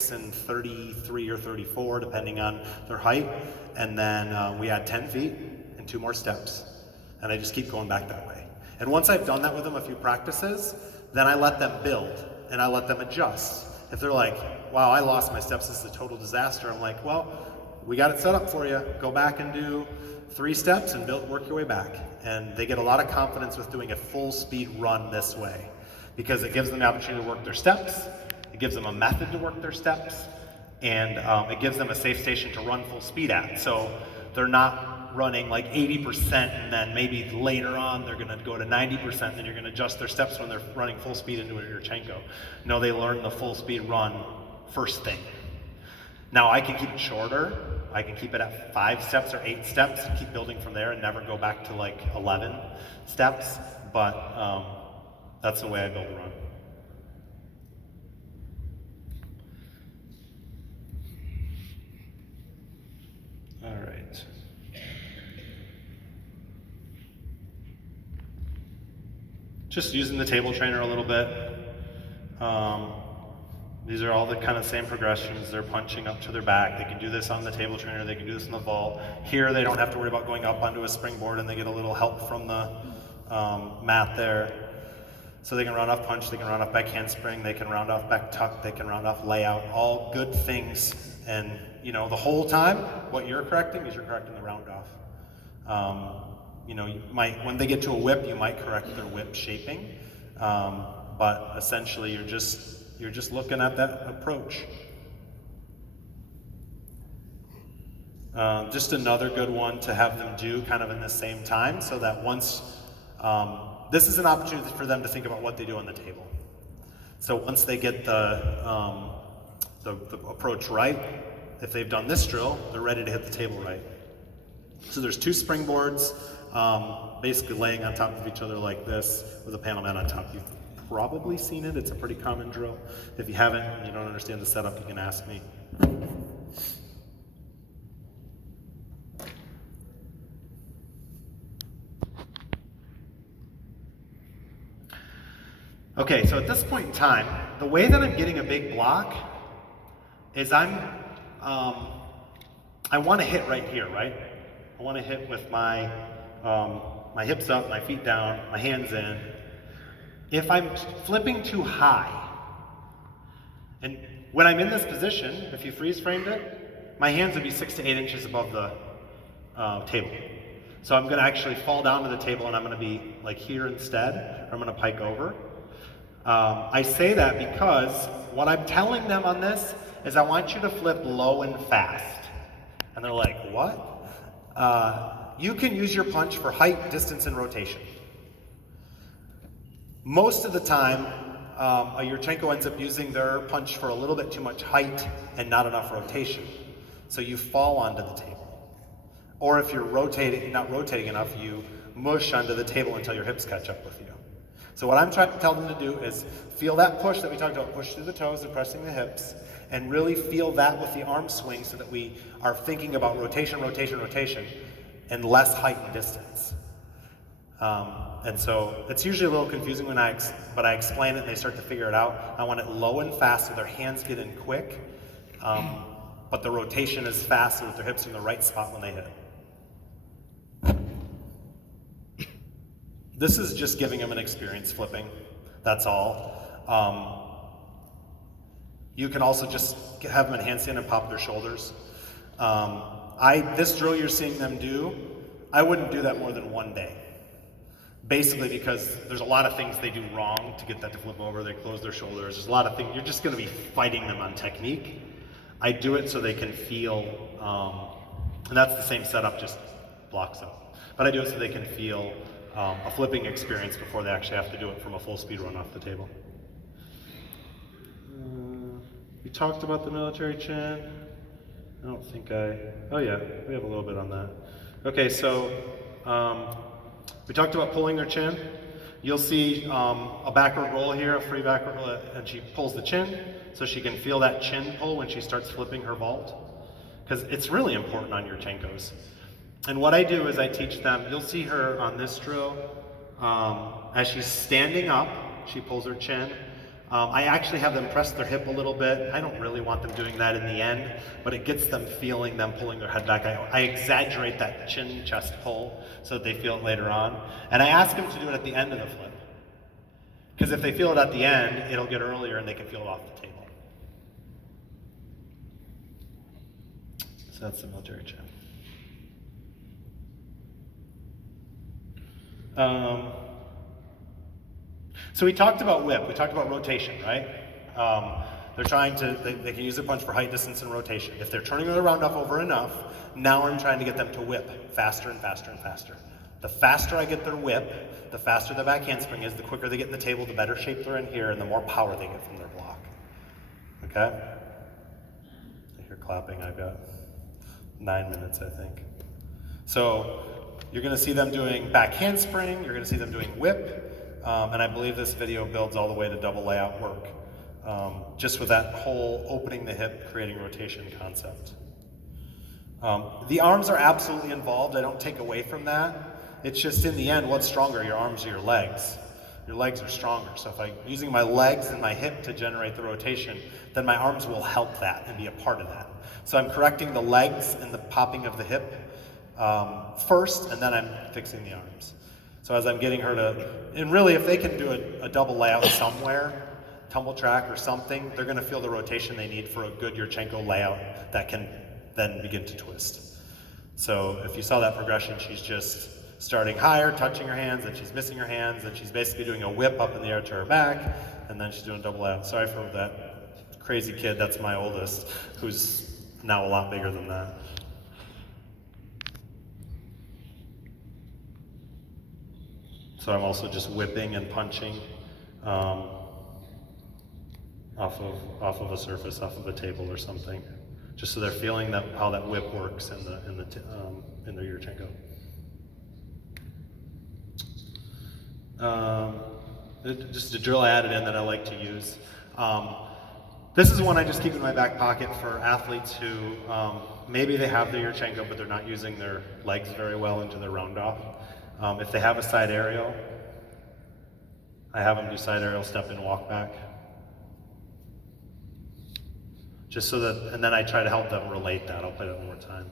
and 33 or 34, depending on their height. And then we add 10 feet and 2 more steps. And I just keep going back that way. And once I've done that with them a few practices, then I let them build and I let them adjust. If they're like, wow, I lost my steps, this is a total disaster, I'm like, well, we got it set up for you. Go back and do 3 steps and work your way back. And they get a lot of confidence with doing a full speed run this way, because it gives them the opportunity to work their steps, it gives them a method to work their steps, and it gives them a safe station to run full speed at. So they're not running like 80% and then maybe later on they're going to go to 90% and then you're going to adjust their steps when they're running full speed into a Yurchenko. No, they learn the full speed run first thing. Now I can keep it shorter. I can keep it at 5 steps or 8 steps and keep building from there and never go back to like 11 steps, but that's the way I build a run. All right. Just using the table trainer a little bit. These are all the kind of same progressions. They're punching up to their back. They can do this on the table trainer. They can do this in the vault. Here, they don't have to worry about going up onto a springboard, and they get a little help from the mat there. So they can round off punch, they can round off back handspring, they can round off back tuck, they can round off layout, all good things. And you know, the whole time, what you're correcting is you're correcting the round off. You know, you might, when they get to a whip, you might correct their whip shaping, but essentially you're just looking at that approach. Just another good one to have them do kind of in the same time, so that once, this is an opportunity for them to think about what they do on the table. So once they get the approach right, if they've done this drill, they're ready to hit the table right. So there's 2 springboards, basically laying on top of each other like this with a panel mat on top. You've probably seen it. It's a pretty common drill. If you haven't and you don't understand the setup, you can ask me. Okay, so at this point in time, the way that I'm getting a big block is I want to hit right here, right? I want to hit with my my hips up, my feet down, my hands in. If I'm flipping too high, and when I'm in this position, if you freeze framed it, my hands would be 6 to 8 inches above the table. So I'm going to actually fall down to the table and I'm going to be like here instead, or I'm going to pike over. I say that because what I'm telling them on this is I want you to flip low and fast. And they're like, what? You can use your punch for height, distance, and rotation. Most of the time, a Yurchenko ends up using their punch for a little bit too much height and not enough rotation. So you fall onto the table. Or if you're not rotating enough, you mush onto the table until your hips catch up with you. So what I'm trying to tell them to do is feel that push that we talked about, push through the toes and pressing the hips, and really feel that with the arm swing so that we are thinking about rotation, rotation, rotation, and less height and distance. And so it's usually a little confusing but I explain it and they start to figure it out. I want it low and fast so their hands get in quick, but the rotation is fast so that their hips are in the right spot when they hit it. This is just giving them an experience flipping, that's all. You can also just have them in handstand and pop their shoulders. This drill you're seeing them do, I wouldn't do that more than 1 day. Basically because there's a lot of things they do wrong to get that to flip over. They close their shoulders. There's a lot of things. You're just going to be fighting them on technique. I do it so they can feel, and that's the same setup, just blocks up. But I do it so they can feel a flipping experience before they actually have to do it from a full speed run off the table. We talked about the military chin. I don't think oh yeah, we have a little bit on that. Okay, so we talked about pulling their chin. You'll see a backward roll here, a free backward roll, and she pulls the chin so she can feel that chin pull when she starts flipping her vault. Because it's really important on Yurchenkos. And what I do is I teach them, you'll see her on this drill, as she's standing up, she pulls her chin. I actually have them press their hip a little bit. I don't really want them doing that in the end, but it gets them feeling them pulling their head back. I exaggerate that chin chest pull so that they feel it later on. And I ask them to do it at the end of the flip. Because if they feel it at the end, it'll get earlier and they can feel it off the table. So that's the military chin. So we talked about whip, we talked about rotation, right? They're trying to, they can use their punch for height, distance, and rotation. If they're turning the round off over enough, now I'm trying to get them to whip faster and faster and faster. The faster I get their whip, the faster the back handspring is, the quicker they get in the table, the better shape they're in here, and the more power they get from their block. Okay? I hear clapping, I've got 9 minutes, I think. So you're gonna see them doing back handspring, you're gonna see them doing whip, and I believe this video builds all the way to double layout work. Just with that whole opening the hip, creating rotation concept. The arms are absolutely involved, I don't take away from that. It's just in the end, what's stronger, your arms or your legs? Your legs are stronger. So if I'm using my legs and my hip to generate the rotation, then my arms will help that and be a part of that. So I'm correcting the legs and the popping of the hip first, and then I'm fixing the arms. So as I'm getting her to, and really if they can do a double layout somewhere, tumble track or something, they're gonna feel the rotation they need for a good Yurchenko layout that can then begin to twist. So if you saw that progression, she's just starting higher, touching her hands, and she's missing her hands, and she's basically doing a whip up in the air to her back, and then she's doing a double layout. Sorry for that crazy kid, that's my oldest, who's now a lot bigger than that. So I'm also just whipping and punching off of a surface, off of a table or something, just so they're feeling that how that whip works in the Yurchenko. Just a drill I added in that I like to use. This is one I just keep in my back pocket for athletes who maybe they have the Yurchenko, but they're not using their legs very well into their round off. If they have a side aerial, I have them do side aerial, step in, walk back. Just so that, and then I try to help them relate that. I'll play that one more time.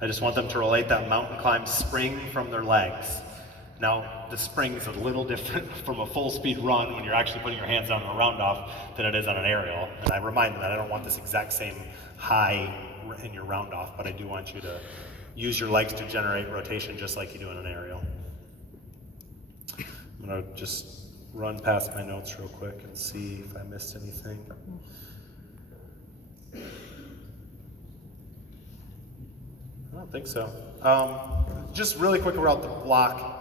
I just want them to relate that mountain climb spring from their legs. Now, the spring is a little different from a full speed run when you're actually putting your hands on a round off than it is on an aerial. And I remind them that I don't want this exact same high in your round off, but I do want you to use your legs to generate rotation just like you do in an aerial. I'm gonna just run past my notes real quick and see if I missed anything. I don't think so. Just really quick about the block.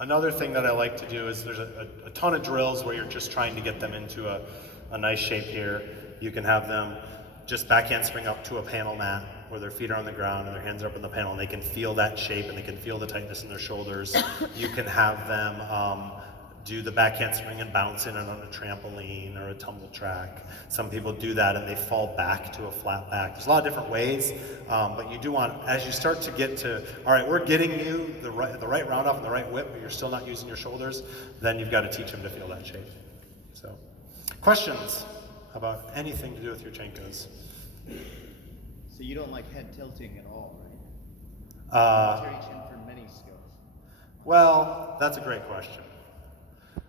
Another thing that I like to do is there's a ton of drills where you're just trying to get them into a nice shape here. You can have them just backhand spring up to a panel mat where their feet are on the ground and their hands are up in the panel and they can feel that shape and they can feel the tightness in their shoulders. You can have them do the backhand spring and bounce in and on a trampoline or a tumble track. Some people do that and they fall back to a flat back. There's a lot of different ways, but you do want, as you start to get to, all right, we're getting you the right round off and the right whip, but you're still not using your shoulders, then you've got to teach them to feel that shape. So, questions about anything to do with Yurchenkos? So you don't like head tilting at all, right? Military chin for many skills. Well, that's a great question.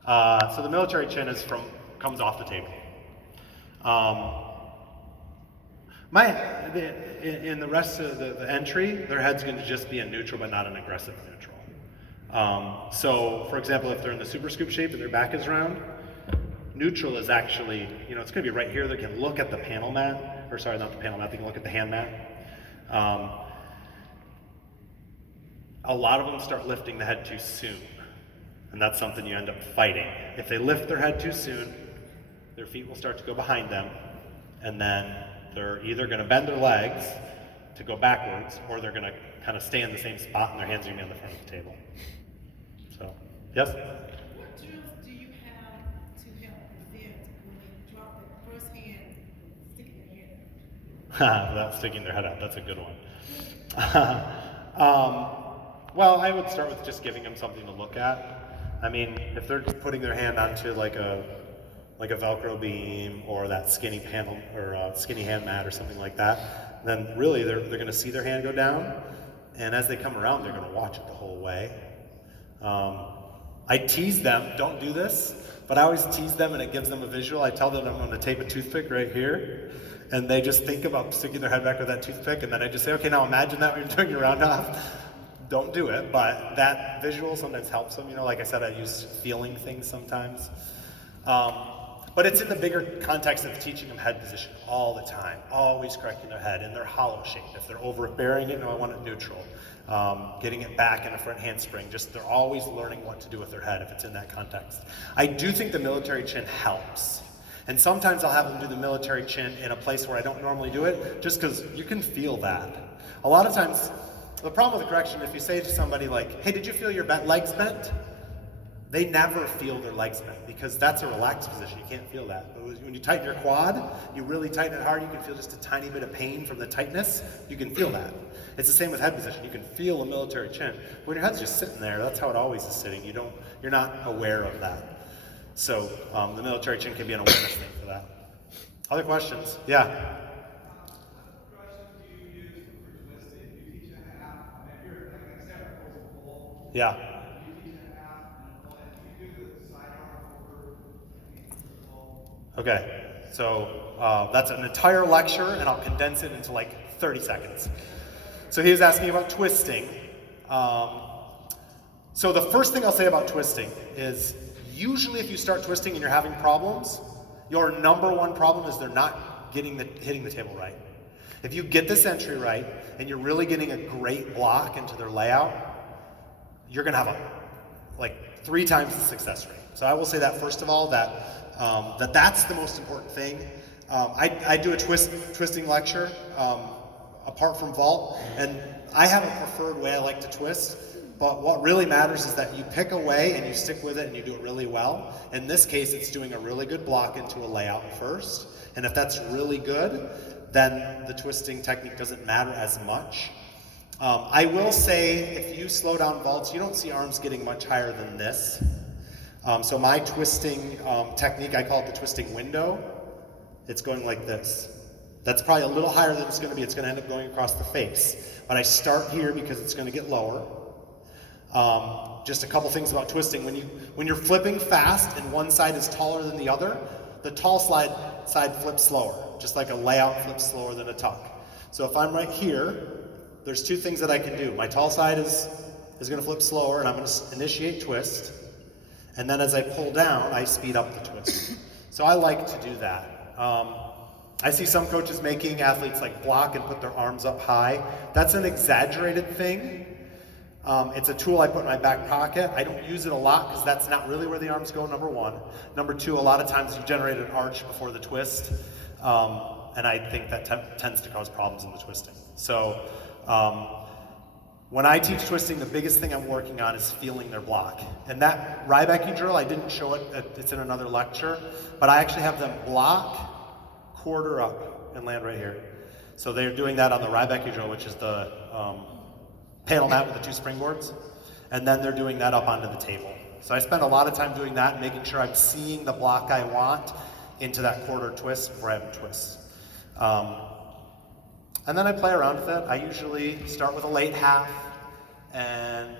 So the military chin comes off the table. In the rest of the entry, their head's going to just be a neutral, but not an aggressive neutral. So, for example, if they're in the super scoop shape and their back is round, neutral is actually, it's going to be right here. They can look at the panel mat, or sorry, not the panel mat. They can look at the hand mat. A lot of them start lifting the head too soon. And that's something you end up fighting. If they lift their head too soon, their feet will start to go behind them, and then they're either going to bend their legs to go backwards, or they're going to kind of stay in the same spot and their hands are going to be on the front of the table. So, yes? What drills do you have to help prevent when they drop their first hand sticking their head out? Without sticking their head out, that's a good one. Well, I would start with just giving them something to look at. I mean, if they're putting their hand onto like a Velcro beam or that skinny panel or skinny hand mat or something like that, then really they're going to see their hand go down, and as they come around, they're going to watch it the whole way. I tease them, don't do this, but I always tease them and it gives them a visual. I tell them I'm going to tape a toothpick right here, and they just think about sticking their head back with that toothpick, and then I just say, okay, now imagine that when you're doing your round off. Don't do it, but that visual sometimes helps them. You know, like I said, I use feeling things sometimes. But it's in the bigger context of teaching them head position all the time, always correcting their head, and they're hollow shaped. If they're overbearing it, no, I want it neutral. Getting it back in a front handspring, just they're always learning what to do with their head if it's in that context. I do think the military chin helps. And sometimes I'll have them do the military chin in a place where I don't normally do it, just because you can feel that. A lot of times, the problem with the correction, if you say to somebody like, hey, did you feel your legs bent? They never feel their legs bent because that's a relaxed position. You can't feel that. But when you tighten your quad, you really tighten it hard, you can feel just a tiny bit of pain from the tightness. You can feel that. It's the same with head position. You can feel a military chin. When your head's just sitting there, that's how it always is sitting. You're not aware of that. So the military chin can be an awareness thing for that. Other questions? Yeah. Yeah. Okay, so that's an entire lecture, and I'll condense it into like 30 seconds. So he was asking about twisting. So the first thing I'll say about twisting is usually if you start twisting and you're having problems, your number one problem is they're not hitting the table right. If you get this entry right, and you're really getting a great block into their layout, you're gonna have like 3 times the success rate. So I will say that first of all, that's the most important thing. I do a twisting lecture apart from vault, and I have a preferred way I like to twist, but what really matters is that you pick a way and you stick with it and you do it really well. In this case, it's doing a really good block into a layout first, and if that's really good, then the twisting technique doesn't matter as much. I will say, if you slow down vaults, you don't see arms getting much higher than this. So my twisting technique, I call it the twisting window. It's going like this. That's probably a little higher than it's going to be. It's going to end up going across the face. But I start here because it's going to get lower. Just a couple things about twisting. When you're flipping fast and one side is taller than the other, the tall side flips slower, just like a layout flips slower than a tuck. So if I'm right here, there's 2 things that I can do. My tall side is going to flip slower, and I'm going to initiate twist. And then as I pull down, I speed up the twist. So I like to do that. I see some coaches making athletes like block and put their arms up high. That's an exaggerated thing. It's a tool I put in my back pocket. I don't use it a lot because that's not really where the arms go, number 1. Number 2, a lot of times you generate an arch before the twist. And I think that tends to cause problems in the twisting. So when I teach twisting, the biggest thing I'm working on is feeling their block. And that Ryback drill, I didn't show it, it's in another lecture, but I actually have them block, quarter up, and land right here. So they're doing that on the Ryback drill, which is the panel mat with the 2 springboards, and then they're doing that up onto the table. So I spend a lot of time doing that, making sure I'm seeing the block I want into that quarter twist before I have them twist. And then I play around with it. I usually start with a late half, and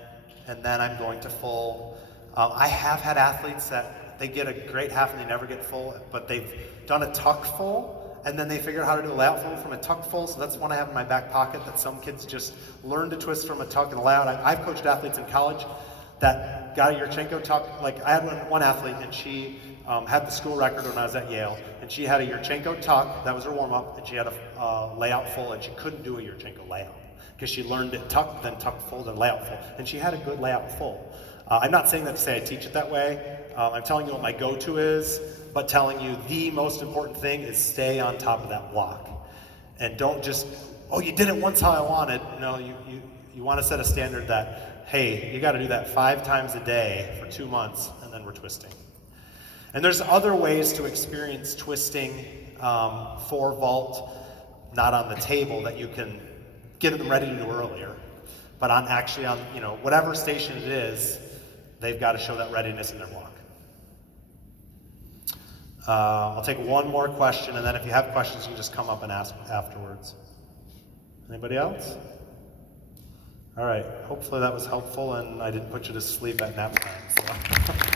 then I'm going to full. I have had athletes that they get a great half and they never get full, but they've done a tuck full, and then they figure out how to do a layout full from a tuck full, so that's one I have in my back pocket that some kids just learn to twist from a tuck and a layout. I've coached athletes in college that got a Yurchenko tuck. Like I had one athlete, and she had the school record when I was at Yale, and she had a Yurchenko tuck, that was her warm-up, and she had a layout full, and she couldn't do a Yurchenko layout because she learned it tuck, then full, then layout full, and she had a good layout full. I'm not saying that to say I teach it that way. I'm telling you what my go-to is, but telling you the most important thing is stay on top of that block. And don't just, oh, you did it once how I wanted. No, you want to set a standard that, hey, you got to do that 5 times a day for 2 months, and then we're twisting. And there's other ways to experience twisting for vault, not on the table, that you can get them ready to do earlier, but actually on whatever station it is, they've got to show that readiness in their block. I'll take one more question, and then if you have questions, you can just come up and ask afterwards. Anybody else? All right, hopefully that was helpful, and I didn't put you to sleep at nap time. So.